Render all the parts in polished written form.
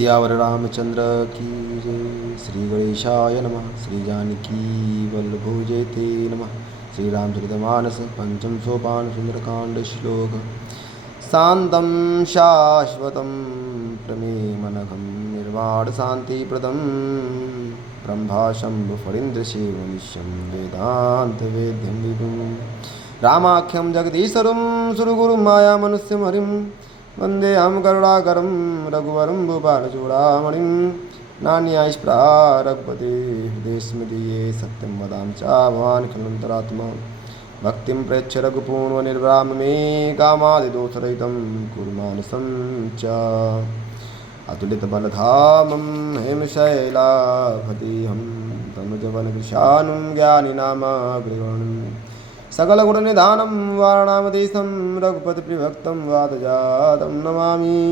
सियावर रामचंद्र की जय। श्री गणेशाय नमः। श्री जानकी वल्लभो जयते नमः। श्री रामचरितमानस पंचम सोपान सुंदरकांड श्लोक। शांतं शाश्वतं प्रमेमनघं निर्वाण शांतिप्रदं ब्रह्मा शंभु फणीन्द्रसेवनिष्यं वेदांत वेद्यं विभुं रामाख्यं जगदीशरुं सुरगुरुं मायामनुष्यं हरिं वन्देऽहं करुणाकरं रघुवरं भूपालचूडामणिं नान्यायस्पृहा रघुपते हृदयस्मदीये सत्यं वदामि च भवान् खलुन्तरात्मा भक्तिं प्रेक्ष्य रघुपूर्वनिर्वाम मे कामादिदोषरहितं कुरु मानसं च अतुलितबलधामं हेमशैलाभदेहं तनुजवनकृशानुं ज्ञानिनामाग्रगण्यं सकलगुणनिधानं वाराणामधीशं रघुपतिप्रियभक्तं वातजातं नमामि।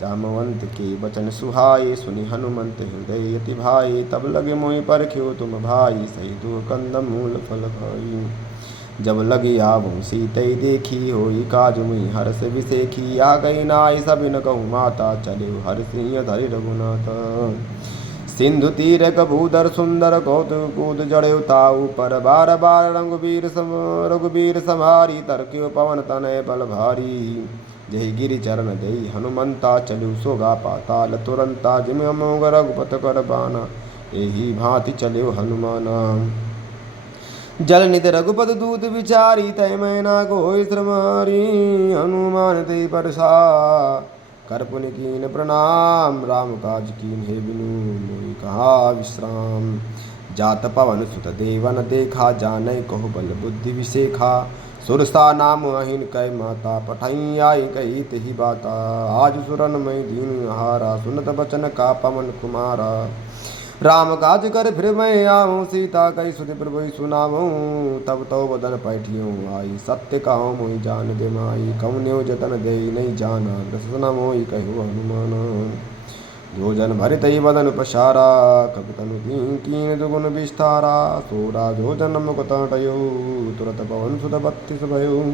जामवंत के बचन सुहाए सुनि हनुमंत हृदय अति भाई तब लगे मोहि परख्यो तुम भाई सही दो कंदम मूल फल भाई जब लगी आवो सीतई देखी होई काज मुई हर्ष विसेखी आ गई नाई सबिन कहूँ माता चले हर सिंह धरि रघुनाथ सिंधु तीर कबूतर सुंदर कौतुक कूद जड़े ताऊ पर बार बार रघुबीर संहारी तरक्यो पवन तनय बल भारी जय गिरि चरण दई हनुमंता चलु सोगा पाताल तुरंता जिम अमोघ रघुपत कर बाना एही भांति चलो हनुमाना जल नित रघुपत दूत विचारी तय मैना कोई श्रमारी हनुमान ते परसा कर पुनि कीन प्रणाम राम काज कीन हे बिनु मोहि कहा विश्राम जात पवन सुत देवन देखा जानै कहो बल बुद्धि विसेखा सुरसा नाम अहिन कै माता पठई आई कही तही बाता आज सुरन मई दीन हारा सुनत बचन का पवन कुमारा राम काज कर फिर मैं आऊँ सीता कई सुध प्रभु सुनाऊँ तब तो बदन पैठियों आई सत्य कहो मोहि जान दे माई कौन्यो जतन दे नहीं जाना रसना मोहि कहो हनुमान जो जन भरित ही बदन पशारा कपि तनु कीन दुगुन विस्तारा सोरा जो जन मुकुटयो तुरत पवन सुत बत्तीस भयो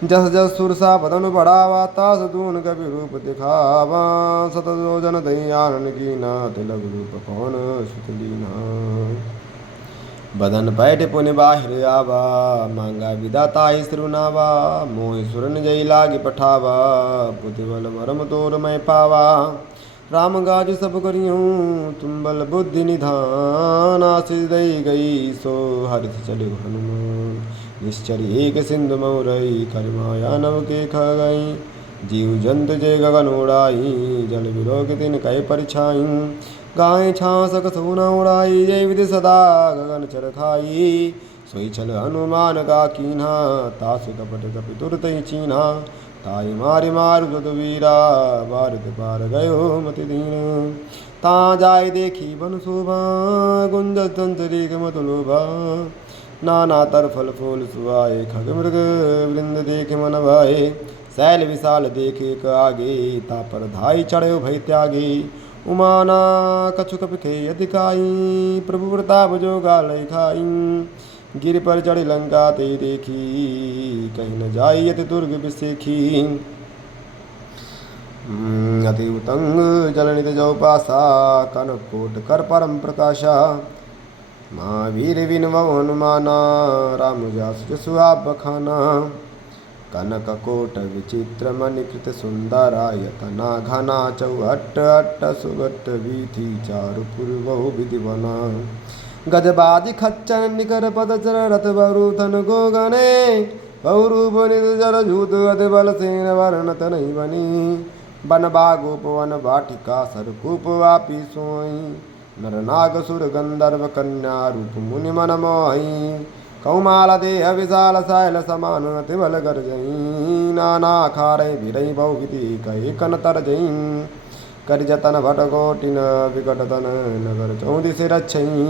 जस जस सुरसा बदन बढ़ावा तास दून कवि रूप दिखावा सत जो जन दयानन कीना तिलक रूप पवन सुत लीना बदन पैठ पुनि बाहिर आवा मांगा विदाता श्रुनावा मोहि सुरन जय लागी पठावा पुतिबल मरम तोर मैं पावा राम गाज सब करियूँ तुम बल बुद्धि निधान आशीष दई गई सो हर्ष चले हनुमान निश्चर एक सिंधु मौरई कर माया नव के ख गई जीव जंतु जय गगन उड़ाई जल विलोक दिन कई परछाई गाय छासक सोना उड़ाई जय विधि सदा गगन चर खाई सोई चल हनुमान का कीन्हा तासु कपट कपि तुरत ही चीन्हा ताई मारि मारु वीरा भारत पार गयो मति दीन ता जाय देखी बन शोभा गुंज तंतरिक मत लोभा नाना तर फल फूल सुहाए खग मृग वृंद देख मन भाए शैल विशाल देखे क आगे ता पर धाई चढ़ो भय त्यागी उमाना कछु कपिखे अधिकाई प्रभु प्रताप जो गालय खाई गिर पर चढ़ी लंका ते देखी कहीं न जाई अति दुर्ग विसेखी अति उतंग जलनित जो पासा कनक कोट कर परम प्रकाशा महावीर विनव हनुमाना राम जासु जसुआ बखाना कनक कोट विचित्र मणिकृत सुंदरायतना घना चौहट्ट अट्ट सुगट वीथि चारु पूर्वहु विधिवना गजबादि खच्चर निकर पद चर रथ बरूथन गोगने बहुरूप निज जर झूत अति बल सेन वर्णत नहीं बनी बन बागोप वन वाटिका सरकूप वापी सोई नर नाग सुर गंधर्व कन्या रूप मुनि मन मोहि कौमाल देह विशाल शैल समान अति बल गर्जई नाना खारे भिरई बहु विधि कही कन तर जई कर जतन भट कोटिन विकट तन नगर चौदिस रक्षई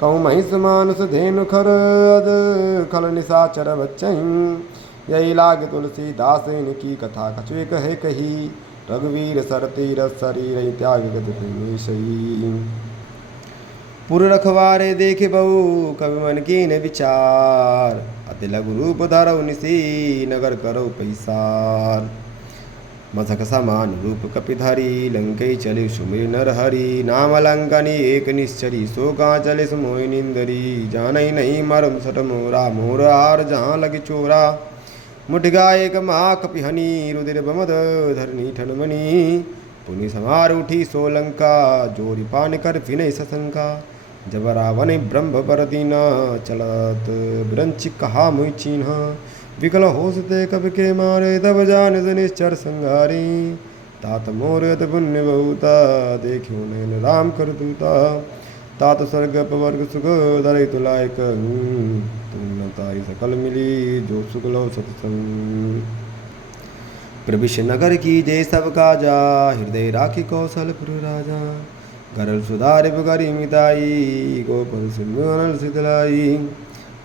कहूँ महिष मानुष धेनु खर खल निशाचर बच्चई यही लाग तुलसीदास की कथा कछु कहे कही रघुवीर सरतीर शरीर त्याग गति पुर रखवारे देखे बहु कवि मन कीन विचार, अति लघु रूप धरऊ निसी नगर करो पैसार। मसक समान रूप कपिधरी लंकई चले सुमिर नर हरि नाम लंकनी एक निश्चरी सो का चले मोहि निंदरी जानई नहीं मरम सट मोरा मोर हार जहाँ लगे चोरा मुठगा एक महा कपिहनी रुदिर बमद धरनी ठनमनी पुनि समार उठी सोलंका जोरी पान कर विनय सशंका जब रावण ब्रह्म पर दीना चलत ब्रंच कहा मुई चिन्ह विकल होसते कब के मारे तब जान निश्चर संहारी तात मोर अत पुण्य बहुता देखियो नैन राम कर दूता तात स्वर्ग पवर्ग सुख धरई तुलायक तुम ताई सकल मिली जो सुख लो सत्संग प्रविश नगर की जय सब काजा हृदय राखी कौशलपुर राजा गरल सुधारि गरी मिताई गोपर सिंह सितलाई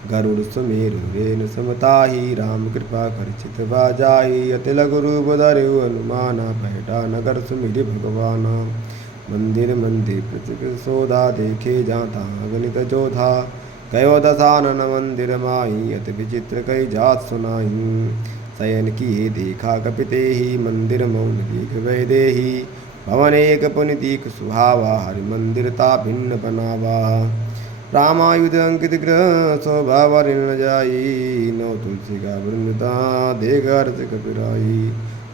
गरुड़ सुमेरु रेन समताही राम कृपा कर चित बाजाई अति लघु रूप धरु हनुमाना बैठा नगर सुमिर भगवाना मंदिर मंदिर पृथ्वी सोधा देखे जाता गणित जोधा गयो दशानन मंदिर माही अति विचित्र कई जात सुनाई शयन किए देखा कपिते ही मंदिर मौन देख वै देही भवन एक पुनितिक सुहावा हरि मंदिर ता भिन्न बनावा रामायुध अंकित ग्रह स्वभाव न जाई नौ तुलसी का वृंदता देख अर्थ कपिराई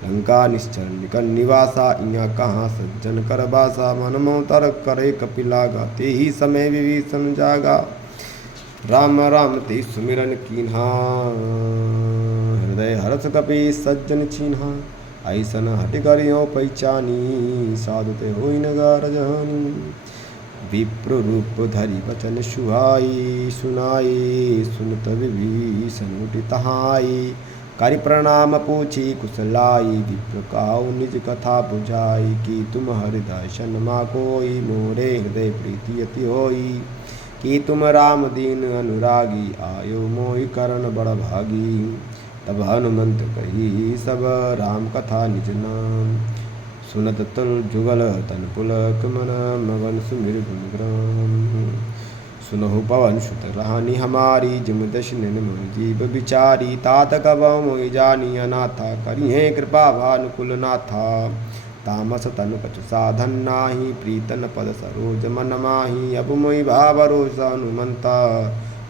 लंका निश्चर निकल निवासा इया कहाँ सज्जन कर बासा मन मोतर करे कपिला गाते ही समय विभीषण जागा राम राम ते सुमिरन कीन्हा हृदय हर्ष कपि सज्जन चिन्हा ऐसन हट करियो पैचानी साधु ते होई नगार जहानी विप्र रूप धरि वचन सुहाई सुनाई सुनत विभीषण उठि तहाई करि प्रणाम पूछी कुशलाई विप्र काहु निज कथा बुझाई कि तुम हरि दर्शन मा कोई मोरे हृदय प्रीति अति होई कि तुम राम दीन अनुरागी आयो मोहि करण बड़ भागी तब हनुमंत कही सब राम कथा निज नाम सुनत तुल जुगल तन पुलक मन मगन सुमिर गुणग्राम सुनहु पवन सुत रानी हमारी जिम दशनन मोहि जीव बिचारी तात कब मोहि जानी अनाथा करिहे कृपा भानुकुल नाथा तामस तनु कछु साधन नाही प्रीतन पद सरोज मन माही अब मोहि भावरोष हनुमंता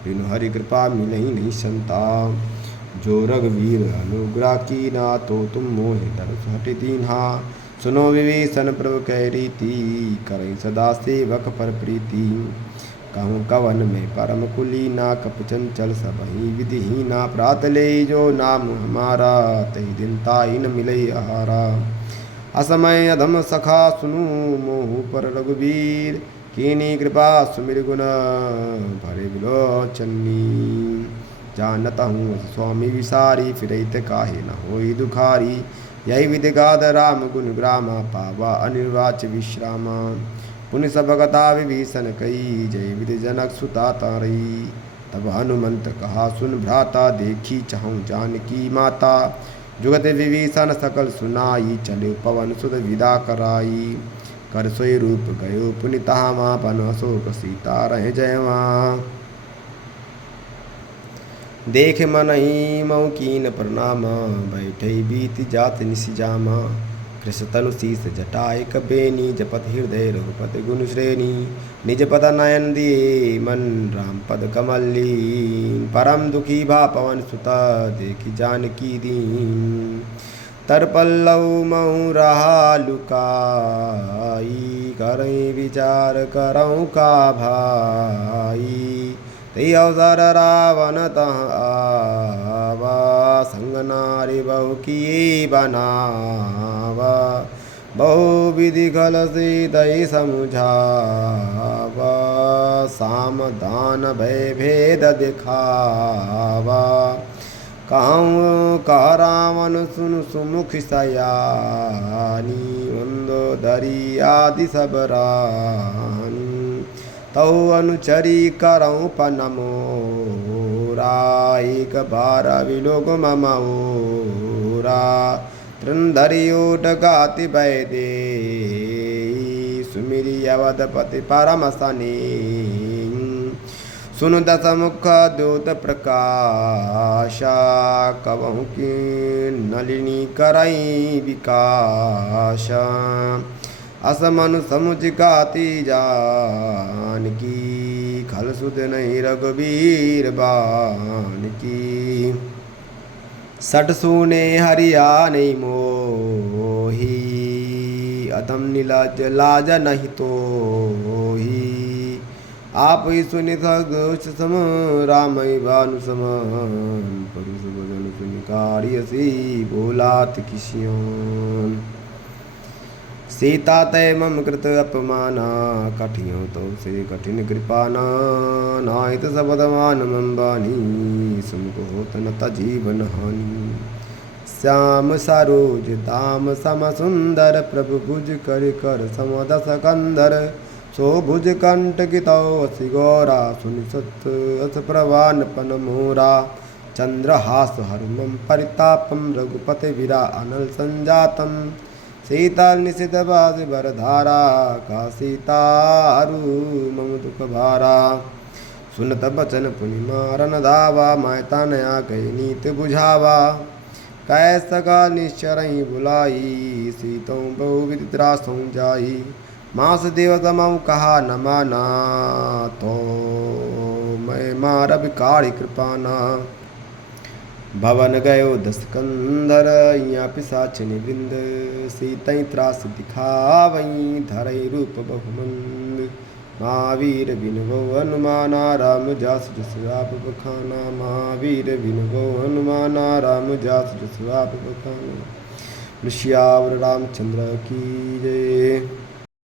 बिनु हरि कृपा मिलहि नहीं संता जो रघुवीर अनुग्रह की ना तो तुम मोहि तरस हट दीन्हा सुनो विभीषण प्रभु कह रीति करई सदा सेवक पर प्रीति कहूँ कवन में परम कुलीना कप चंचल सबही विधिहीना प्रात ले जो नाम हमारा तही दिन ताई न मिले आहारा असमय अधम सखा सुनु मोह पर रघुवीर कीनी कृपा सुमिर गुण भरे विलोचनी जानत हूँ स्वामी विसारी फिरत काहे न होई दुखारी यही विधि गाद राम गुण ग्रामा पावा अनिर्वाच विश्रामा पुण्य सब कथा विभीषण कई जय विधि जनक सुता तारई तब हनुमंत कहा सुन भ्राता देखी चाहूँ जानकी माता जुगत विभीषण सकल सुनाई चले पवन सुत विदा कराई कर सोई रूप गयो पुनि तहा माँ पन अशोक सीता रहे जयवा देख मन ही मऊ कीन प्रणामा बैठे बीत जात निशिजामा कृष्ण तनु शीस जटाए कबेनी जपत हृदय रघुपति गुण श्रेणी निज पद नयन दिए मन राम पद कमली परम दुखी भा पवन सुता देखी जानकी दीन तर पल्लव मऊ रहा लुकाई करई विचार करऊँ का भाई ते अवसर रावण तह आवा संग नारी बहु किए बनावा बहु विधि खल से दई समझावा साम दान भय भेद दिखावा कहूँ कह रावण सुन सुमुख सयानी उन्दो धरी आदि सब रानी तौ अनुचरी करऊँ पनमोरा एक बार विलोक ममोरा तृणधरी ओट गाति भय दे सुमिरी अवधपति परम सनी सुन दशमुख द्योत प्रकाशा कबहु की नलिनी करई विकास असमनु समुझ गाती जानकी खल सुध नहीं रघुबीर बान की सठ सूने हरिया नहीं मोही अधम नीलाज लाज नहीं तो ही आप ही सुनि सगोष सम राम भानु समान परुष भजन सुनि कारियसी बोलात किसियों सीता तय मम कृत अपमाना कठियो तो से कठिन कृपाना नाहित सबदमान मम बानी सुमुख होत न जीवन हानि श्याम सरोज दाम सम सुंदर प्रभु भुज कर कर समदस कंदर सो भुज कंठ कितौ असि गौरा सुनि सत अस प्रवान पन मोरा चंद्रहास हरुमं परितापम रघुपति वीरा अनल संजातम सीता निशित बाज बरधारा का सीतारु मम दुख भारा सुनत बचन पुनि मारन धावा मायता नया कही नीत बुझावा कैसका निश्चरई बुलाई सीतों बहुविध त्रासों जाई मास देव समऊ कहा न माना तो मैं मार बिकारि कृपाना भवन गयो दस कंधर या पिशाचिनी वृंद सीतई त्रास दिखावई धरई रूप बहुमंद महावीर बिन गो हनुमाना राम जास जस आप बखाना महावीर बिन गो हनुमाना राम जास जस आप बखाना। श्यावर रामचंद्र की जय।